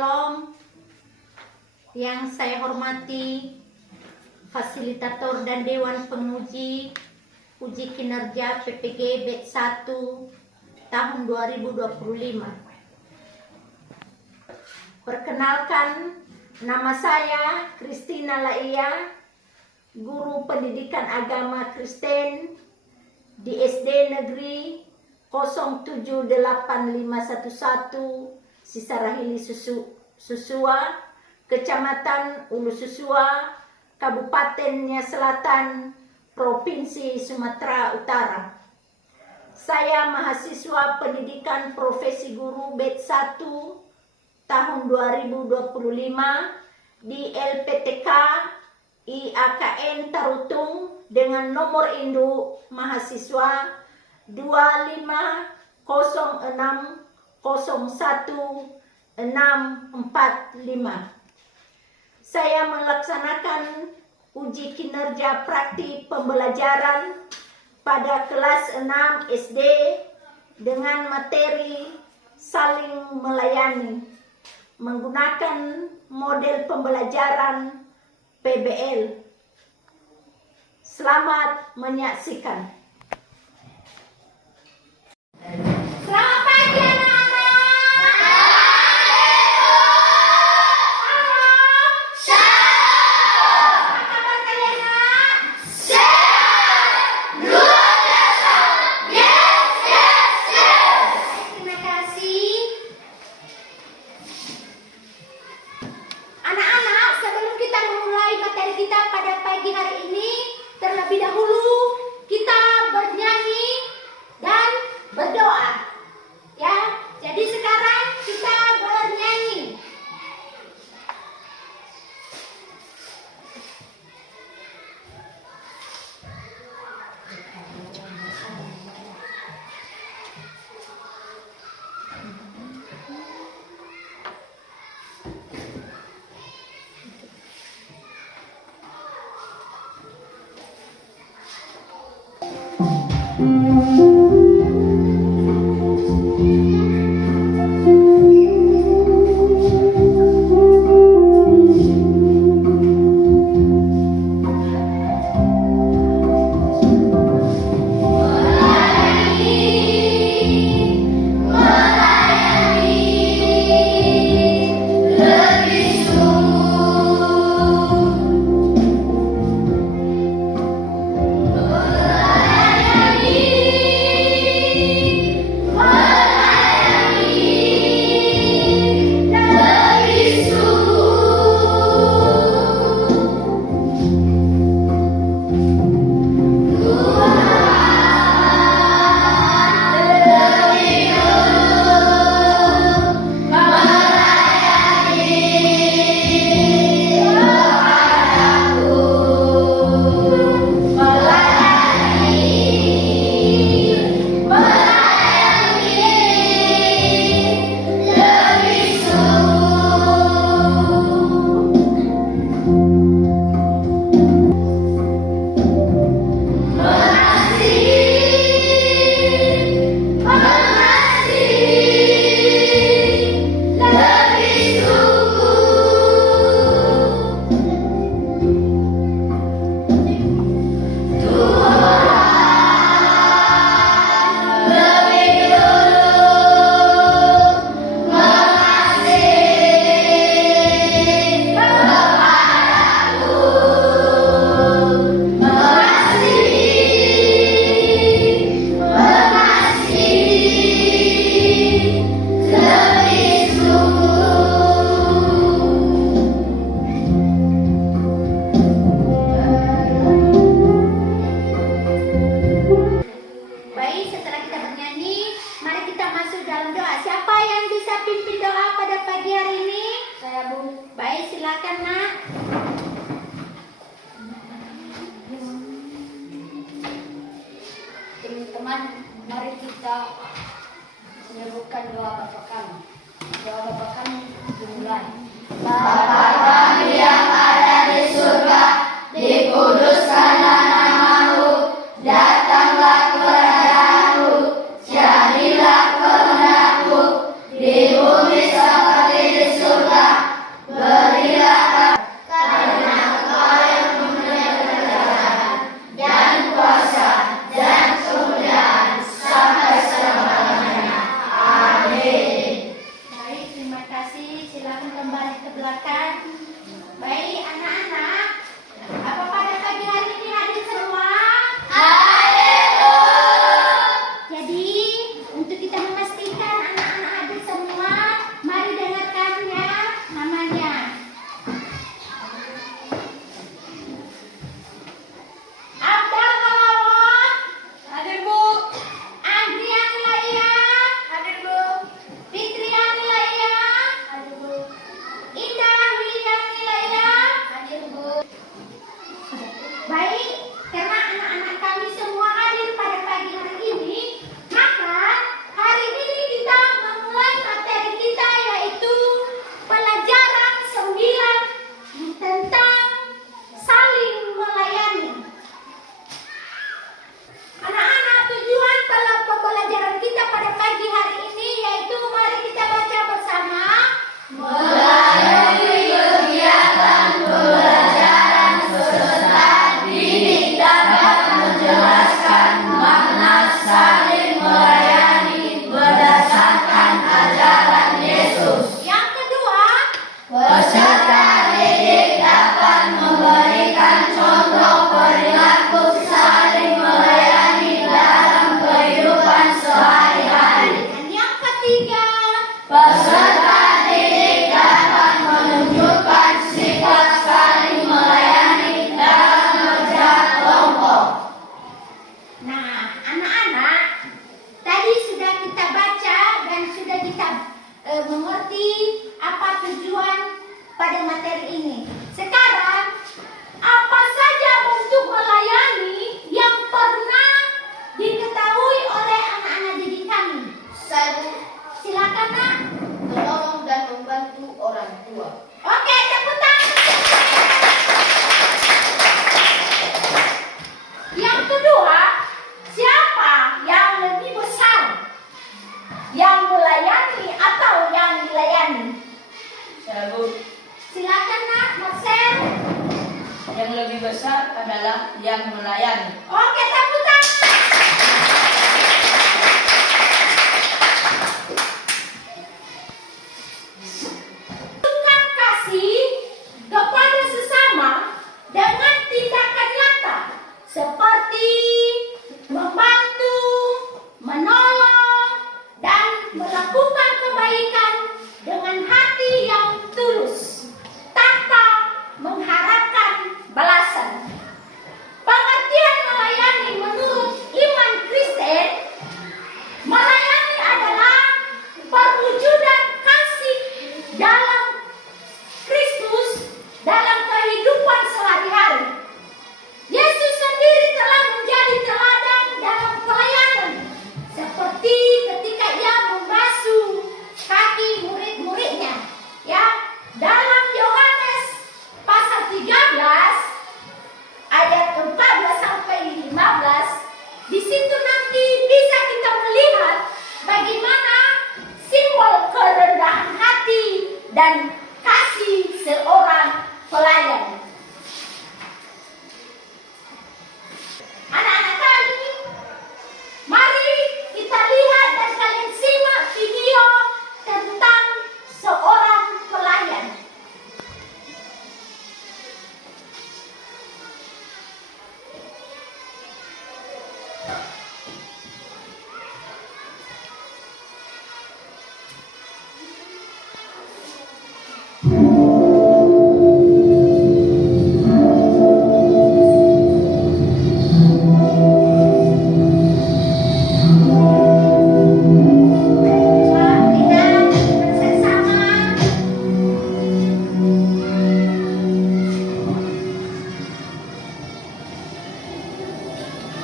Shalom. Yang saya hormati fasilitator dan Dewan Penguji Uji Kinerja PPG Batch 1 tahun 2025. Perkenalkan, nama saya Christina Laia, Guru Pendidikan Agama Kristen di SD Negeri 078511 Sisarahili Susua, Kecamatan Ulu Susua, Kabupaten Nia Selatan, Provinsi Sumatera Utara. Saya mahasiswa pendidikan profesi guru Batch 1 tahun 2025 di LPTK IAKN Tarutung dengan nomor induk mahasiswa 250601645. Saya melaksanakan uji kinerja praktik pembelajaran pada kelas 6 SD dengan materi saling melayani menggunakan model pembelajaran PBL. Selamat menyaksikan. Selamat pagi anak-anak. Apa kabar kalian, nak? Terima kasih. Anak-anak, sebelum kita memulai materi kita pada pagi hari ini, terlebih dahulu kita bernyanyi dan berdoa. Ya, jadi sekarang kita bernyanyi. Teman-teman, mari kita menyebutkan doa Bapa kami. Doa Bapa kami dimulai. Bapa kami yang ada di surga, dikuduskanlah namamu, datanglah kerajaanmu, jadilah kehendakmu di bumi seperti di surga. silakan kembali ke belakang. Baik anak-anak, apa pada pagi hari ini hadir semua? Jadi untuk kita memastikan anak-anak hadir semua, mari dengarkan ya namanya. Abdal Halawat, Hadir, Bu. Adrian Laya, Hadir, Bu. Fitrian Laya, Hadir, Bu. Indah William Laya. Hadir, Bu. Baik, karena anak-anak kami semua hadir pada pagi hari ini, maka hari ini kita memulai materi kita yaitu pelajaran 9 tentang saling melayani. Anak-anak, tujuan pembelajaran kita pada pagi hari ini yaitu mari kita baca bersama. Melalui kegiatan pembelajaran peserta didik dapat menjelaskan makna saling melayani berdasarkan ajaran Yesus. Yang kedua, Peserta didik dapat memberikan contoh perilaku saling melayani dalam kehidupan sehari-hari. dan yang ketiga, Peserta didik dapat menunjukkan sifat saling melayani dalam kerja kelompok. nah, anak-anak, tadi sudah kita baca dan sudah kita mengerti apa tujuan pada materi ini. Sekarang, apa saja bentuk melayani yang pernah diketahui oleh anak-anak didik kami? Saya Silakan, Nak. menolong dan membantu orang tua. Oke, tepuk tangan. Yang kedua, siapa yang lebih besar? Yang melayani atau yang dilayani? Saya Bu, Silakan, Nak, Marcel. yang lebih besar adalah yang melayani. Oke, tepuk tangan. Tunjukkan kasih kepada sesama dengan tindakan nyata seperti membantu, menolong, dan melakukan kebaikan dengan hati yang tulus tanpa mengharapkan balasan. Pengertian melayani menurut iman Kristen, melayani adalah perwujudan kasih dalam Kristus dalam kehidupan sehari-hari. Yesus sendiri telah menjadi teladan dalam pelayanan, seperti ketika ia membasuh kaki murid-muridnya. Ya, dalam Yohanes pasal 13 ayat 14 sampai 15, di situ nanti bisa kita melihat bagaimana simbol kerendahan hati dan kasih seorang pelayan. Anak-anak kami, mari kita lihat dan kalian simak video tentang seorang pelayan.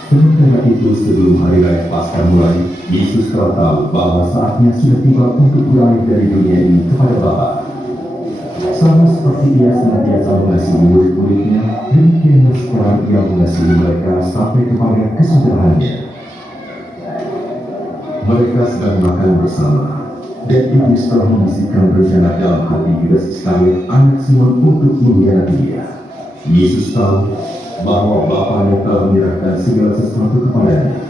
Sementara itu sebelum hari raya Paskah mulai, Yesus telah tahu bahwa saatnya sudah tiba untuk beralih dari dunia ini kepada Bapa. Sama seperti ia senantiasa mengasihi murid-muridnya, demikianlah sekarang ia mengasihi mereka sampai kepada kesudahannya. Mereka sedang makan bersama, dan iblis telah membisikkan rencana dalam hati Yudas Iskariot, anak Simon, untuk mengkhianati dia. Yesus tahu bahwa Bapanya telah menyerahkan segala sesuatu kepadanya,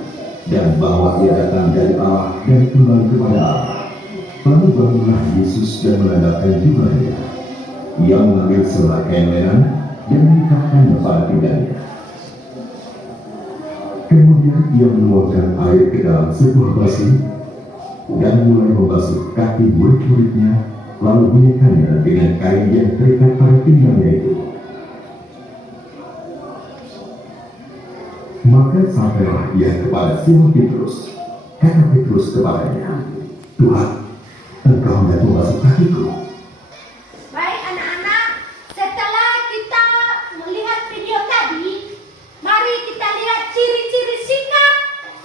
dan bahwa ia datang dari Allah dan kembali kepada Allah. Lalu bangunlah Yesus dan menanggalkan jubahnya. Ia mengambil selai kain lenan dan mengikatkannya pada pinggangnya. Kemudian ia menuangkan air ke dalam sebuah basi dan mulai membasuh kaki murid-muridnya, lalu menyikamnya dengan kain yang terikat pada pinggangnya itu. Maka sampailah ia kepada Simon Petrus. Kata Petrus kepadanya, "Tuhan, Engkau hendak membasuh kakiku." Baik anak-anak, setelah kita melihat video tadi, mari kita lihat ciri-ciri sikap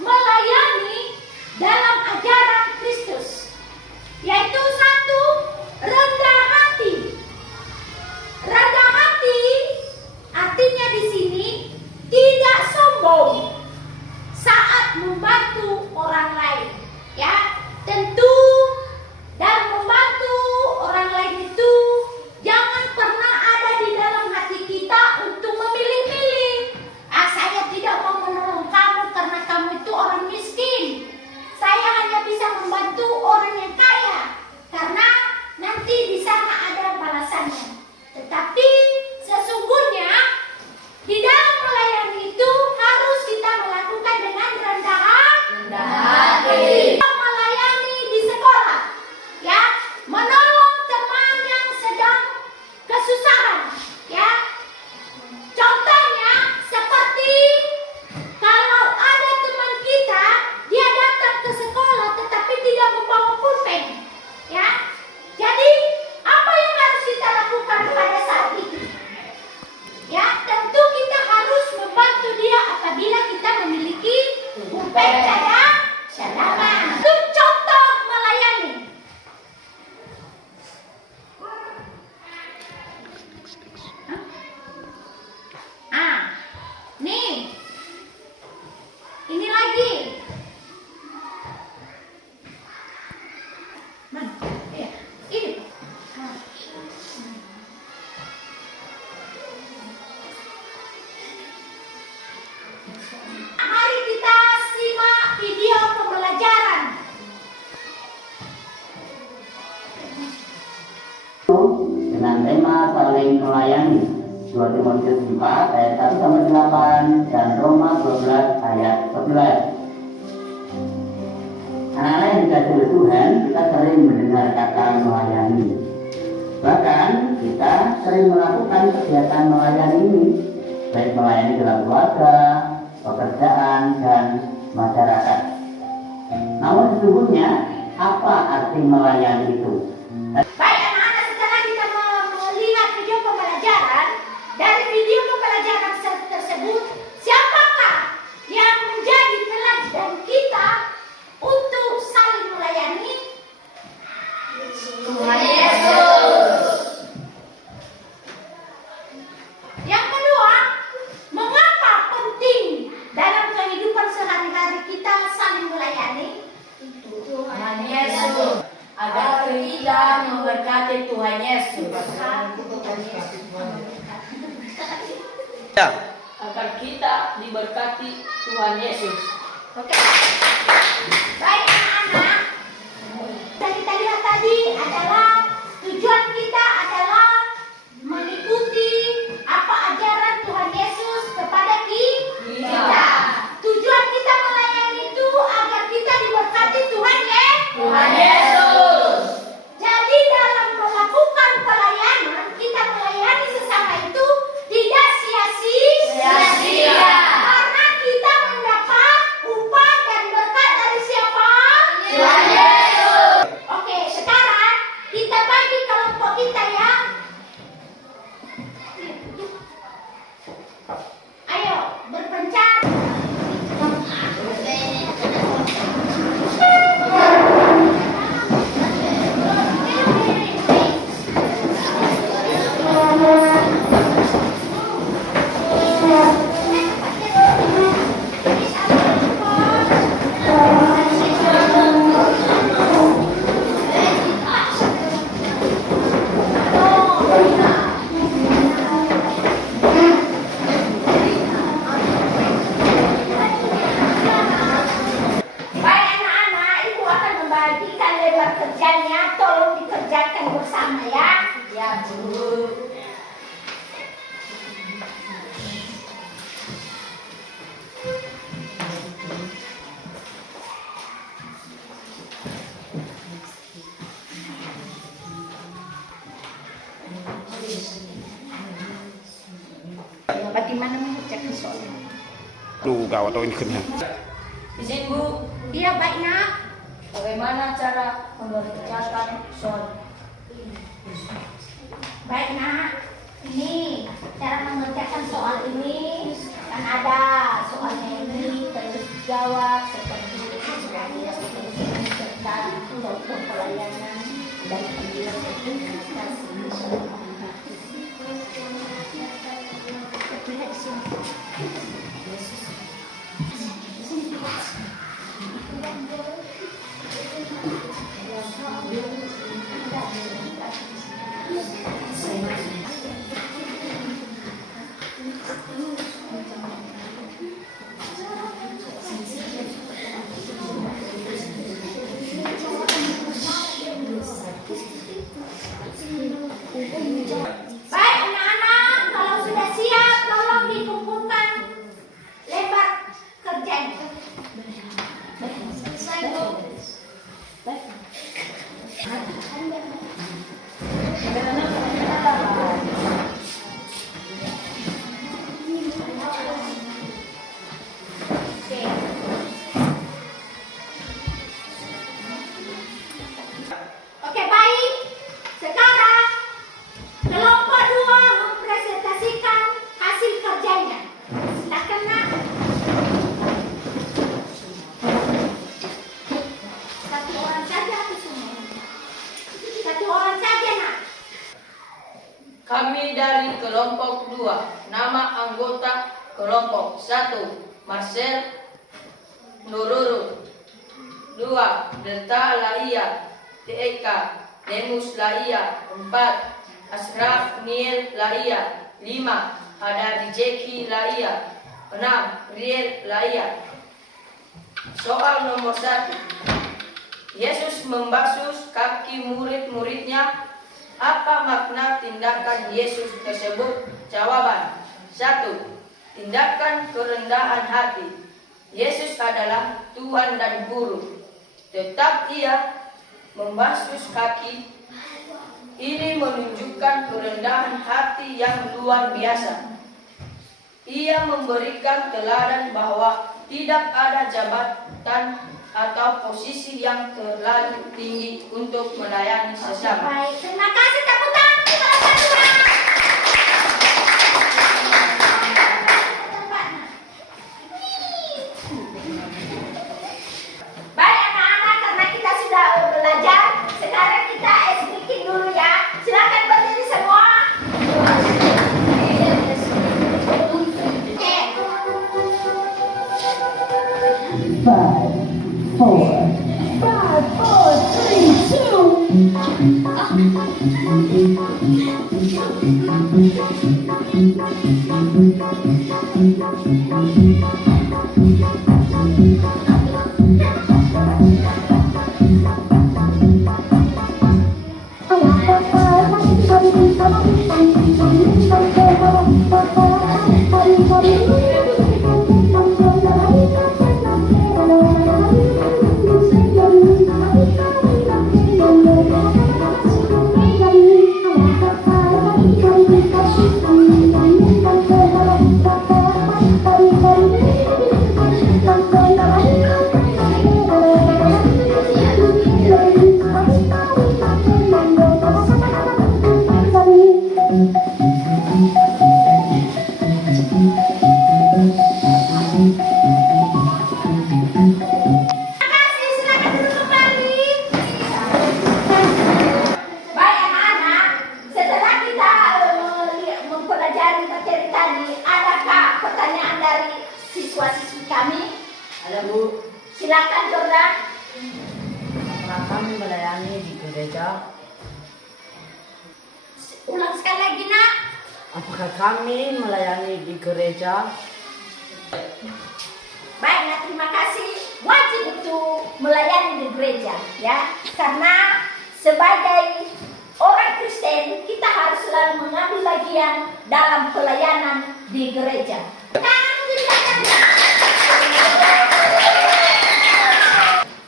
melayani dalam ajaran Kristus. Yaitu satu, rendah hati. Rendah hati artinya di sini tidak sombong saat membantu orang lain. Ya, tentu dan membantu orang lain itu jangan pernah ada di dalam hati kita untuk memilih-milih. Saya tidak mau menolong kamu karena kamu itu orang miskin. Saya hanya bisa membantu orang yang kaya karena nanti di sana ada balasannya. Tetapi sesungguhnya di dalam melayani itu harus kita melakukan dengan rendah hati. Melayani di sekolah, ya, menolong teman yang sedang kesusahan, ya. Contohnya seperti kalau ada teman kita, dia datang ke sekolah tetapi tidak membawa pulpen, ya. Jadi apa yang harus kita lakukan pada saat itu? Ya, tentu kita harus membantu dia apabila kita memiliki pulpen cadangan. Itu contoh melayani. Nih, ini lagi. Mana? Ya, ini. Mari kita simak video pembelajaran. Dengan tema saling melayani, 2 Timotius 4 ayat 1-8 dan Roma 12 ayat 11. Anak-anak yang dikasihi oleh Tuhan, kita sering mendengar kata melayani. Bahkan kita sering melakukan kegiatan melayani ini, baik melayani dalam keluarga, pekerjaan, dan masyarakat. Namun sesungguhnya apa arti melayani itu? Baik anak-anak, setelah kita melihat video pembelajaran, dari video pembelajaran tersebut, siapakah yang menjadi teladan kita untuk saling melayani? Tuhan Yesus. Yang kedua, mengapa penting dalam kehidupan sehari-hari kita saling melayani? Tuhan Yesus, agar kita memberkati Tuhan Yesus. Ya. Agar kita diberkati Tuhan Yesus. Oke. Baik anak-anak, yang kita lihat tadi adalah tujuan kita adalah mengikuti apa ajaran Tuhan Yesus kepada kita. Tujuan kita melayani itu agar kita diberkati Tuhan Yesus. Jadi dalam melakukan pelayanan, kita melayani sesama itu tidak sia-sia. Karena kita mendapat upah dan berkat dari siapa? Tuhan Yesus. Oke, sekarang kita bersama ya. Ya, Bu. Bagaimana mengerjakan soalnya? Duh, gawat ini kena. Izin, Bu. Iya, baik nak. Bagaimana cara mengerjakan soal? Baik nak. Ini cara mengerjakan soal ini kan ada soalnya ini terus jawab seperti serta contoh pelayanan dan baik anak-anak, kalau sudah siap tolong dikumpulkan lembar kerjanya. Selesai, Bu. Oke, baik. Sekarang kelompok 2 mempresentasikan hasil kerjanya. Silakan nak. Satu orang saja atau semua? Satu orang saja nak. Kami dari kelompok 2. Nama anggota kelompok 1. Marcel Nururu. 2. Delta Laia TEK Demus Laia. 4. Asraf Niel Laia. 5. Ada Rijeki Laia. 6. Riel Laia. Soal nomor 1. Yesus membasuh kaki murid-muridnya. Apa makna tindakan Yesus tersebut? Jawaban. 1. Tindakan kerendahan hati. Yesus adalah Tuhan dan Guru. Tetap ia membasuh kaki. Ini menunjukkan kerendahan hati yang luar biasa. Ia memberikan teladan bahwa tidak ada jabatan atau posisi yang terlalu tinggi untuk melayani sesama. Baik, terima kasih tepuk tangan untuk kelompok 2. Baik anak-anak, karena kita sudah belajar, sekarang kita speaking dulu ya. Silakan berdiri semua. Oke. 2. Silakan Jordan. Apakah kami melayani di gereja? Ulang sekali lagi nak. Apakah kami melayani di gereja? Baiklah, terima kasih. Wajib untuk melayani di gereja, ya, karena sebagai orang bagian dalam pelayanan di gereja. Tangan kita.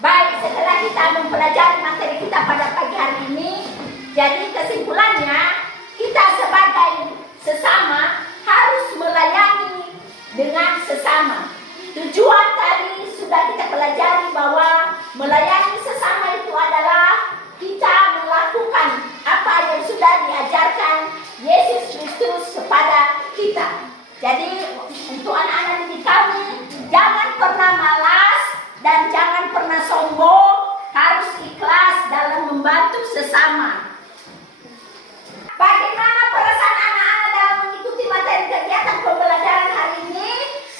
Baik, setelah kita mempelajari materi kita pada pagi hari ini, jadi kesimpulannya kita sebagai sesama harus melayani dengan sesama. Tujuan tadi sudah kita pelajari bahwa melayani sesama itu adalah kita melakukan apa yang sudah diajarkan Yesus Kristus kepada kita. Jadi untuk anak-anak didik kami, jangan pernah malas dan jangan pernah sombong, harus ikhlas dalam membantu sesama. Bagaimana perasaan anak-anak dalam mengikuti materi kegiatan pembelajaran hari ini?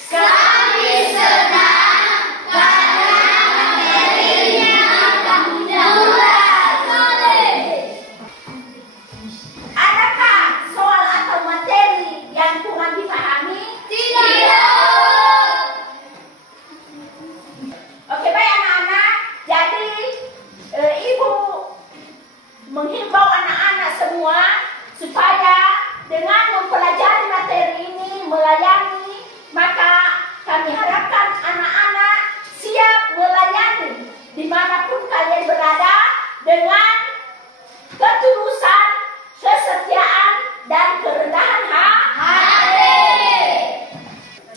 Kami senang karena materinya mudah. Adakah soal atau materi yang kurang dipahami? Tidak. Oke, baik anak-anak. Jadi ibu menghimbau anak-anak semua supaya dengan mempelajari materi ini, melayani, maka kami harapkan anak-anak siap melayani dimanapun kalian berada dengan ketulusan, kesetiaan, dan kerendahan hati.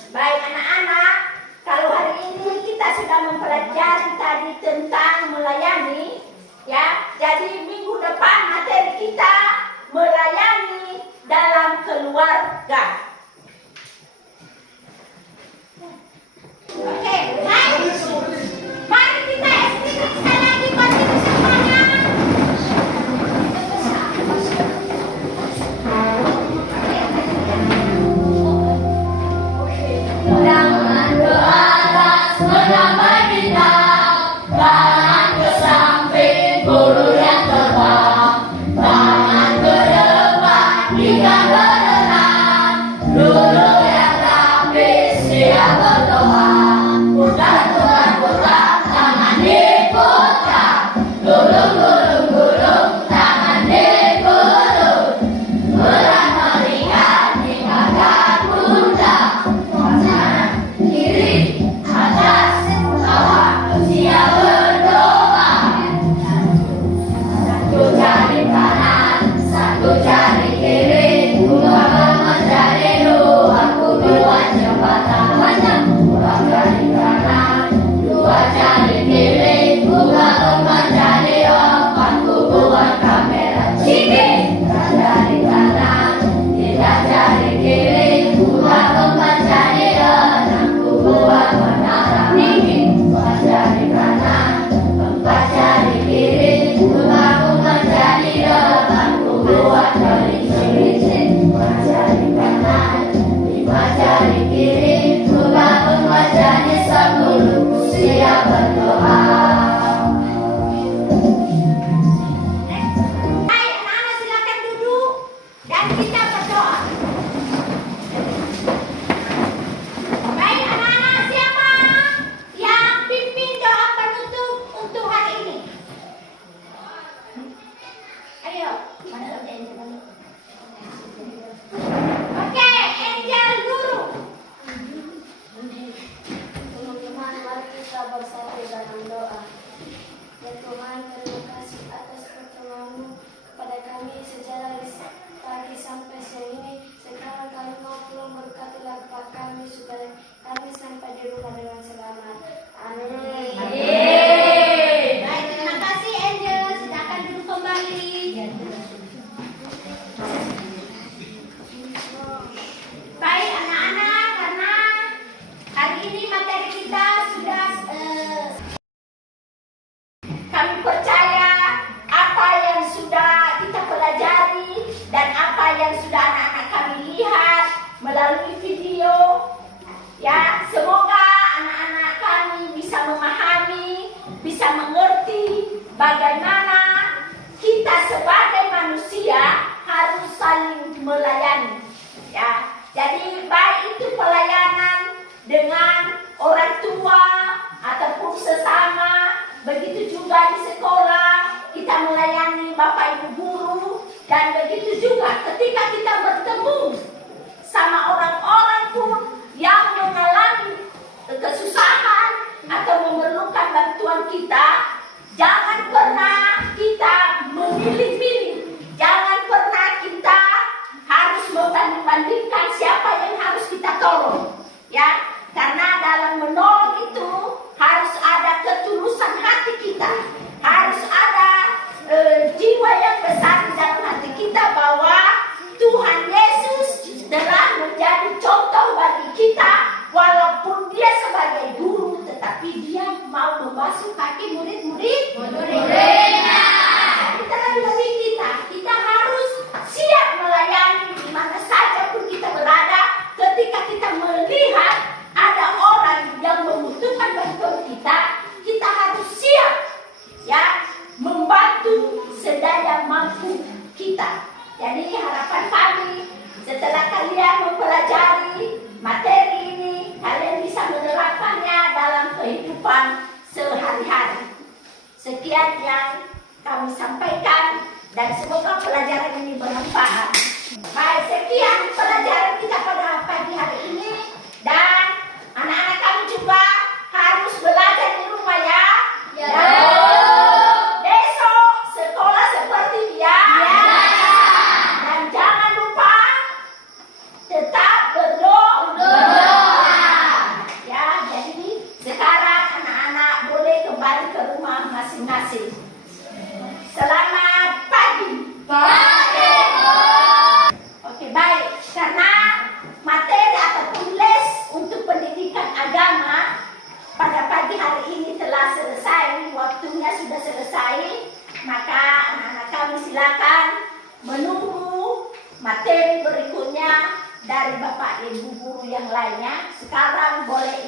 Baik anak-anak, kalau hari ini kita sudah mempelajari tadi tentang melayani, ya, jadi minggu depan materi kita melayani dalam keluarga. Oke, baik. Mari kita eksplikan sekali lagi materi semuanya. Tangan ke atas menampai bintang, tangan ke samping burung yang terbang, tangan ke depan hingga berenang, duduk yang rapi siap berdoa, putar tangan diputar, gulung tangan digulung, berat melihat hingga tak pundak. Kiri, atas, bawah, siap berdoa. Satu jari kanan, satu jari kiri, dua menjadi dua, dua jembatan panjang. Dua jari kanan, dua jari kiri, dua menjadi empat, buat kamera ciki. Tiga jari kanan, tiga jari kiri, dua menjadi enam, buat menara tinggi. Dua jari kanan, empat jari kiri, dua menjadi delapan, buat kelinci. Dua jari kanan, lima jari kiri, dua menjadi 10, siap berdoa. Baik anak-anak, silakan duduk dan kita berdoa. Baik anak-anak, siapa yang pimpin doa penutup untuk hari ini? Ayo, mana ada Angel? Oke, Angel guru. Teman-teman, mari kita bersatu dalam doa. Ya Tuhan, terima kasih atas pertolongan-Mu kepada kami sejak pagi sampai siang ini. Sekarang kami mau pulang, berkatilah kepada kami supaya kami sampai di rumah dengan selamat. Amin. Baik, terima kasih Angel. Silakan duduk kembali. Baik anak-anak, karena hari ini materi kita sudah kami percaya apa yang sudah kita pelajari dan apa yang sudah anak-anak kami lihat melalui video, ya, semoga anak-anak kami bisa memahami Dan begitu juga ketika kita bertemu sama orang-orang pun yang mengalami kesusahan atau memerlukan bantuan kita, jangan pernah kita memilih-milih, jangan pernah kita harus membanding-bandingkan siapa yang harus kita tolong, ya, karena dalam menolong itu harus ada ketulusan hati kita, harus ada jiwa yang besar di dalam hati kita bahwa Tuhan Yesus telah menjadi contoh bagi kita, walaupun dia sebagai guru, tetapi dia mau membasuh kaki murid-muridnya. Jadi terlebih kita harus siap melayani di mana saja pun kita berada. Ketika kita melihat ada orang yang membutuhkan bantuan kita harus siap, ya, membantu sedaya mampu kita. Jadi harapan kami, setelah kalian mempelajari materi ini, kalian bisa menerapkannya dalam kehidupan sehari-hari. Sekian yang kami sampaikan dan semoga pelajaran ini bermanfaat. Baik, sekian pelajaran kita pada pagi hari ini, dan anak-anak kami juga harus belajar di rumah, ya. Besok sekolah seperti biasa. Dan jangan lupa tetap berdoa. Ya, jadi sekarang anak-anak boleh kembali ke rumah masing-masing. Selamat pagi. Oke, baik. Karena materi ataupun les untuk pendidikan agama pada pagi hari ini telah selesai, waktunya sudah selesai, maka anak-anak kami silakan menunggu materi berikutnya dari Bapak Ibu guru yang lainnya. Sekarang boleh